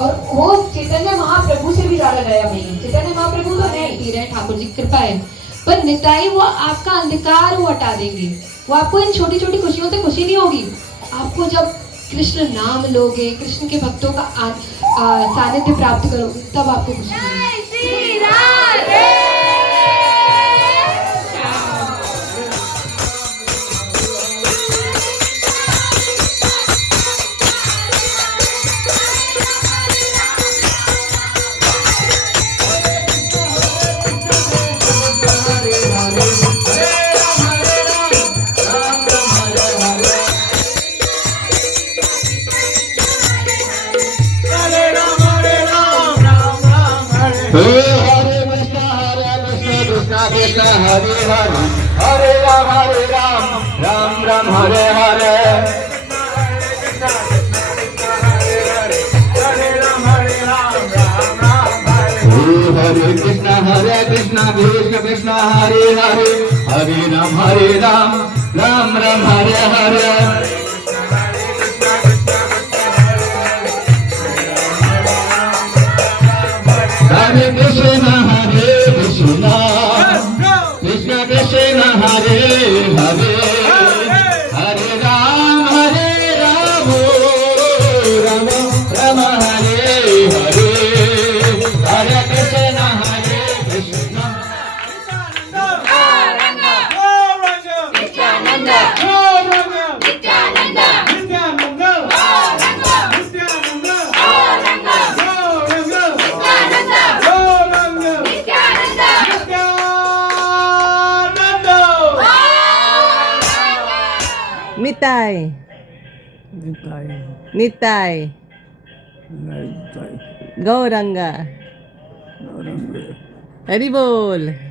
और वो चैतन्य महाप्रभु से भी ज्यादा दया नहीं है। चैतन्य महाप्रभु तो है ही रहे, ठाकुर जी की कृपा है, पर निताई वो आपका अंधकार वो हटा देंगे। वो आपको इन छोटी छोटी खुशियों से खुशी नहीं होगी। आपको जब कृष्ण नाम लोगे, कृष्ण के भक्तों का सानिध्य प्राप्त करोगे, तब आपको खुशी मिलेगी। Krishna Hare Hare Hare Ram Ram Ram Hare Hare Hare Krishna Krishna Krishna Hare Hare Hare Ram Ram Ram Hare Hare Hare Krishna Krishna Krishna Hare Hare Hare Ram Ram Ram Hare Hare Hare Krishna Krishna Nityananda Nityananda Nitai. Nitai. Gauranga. Hari bol.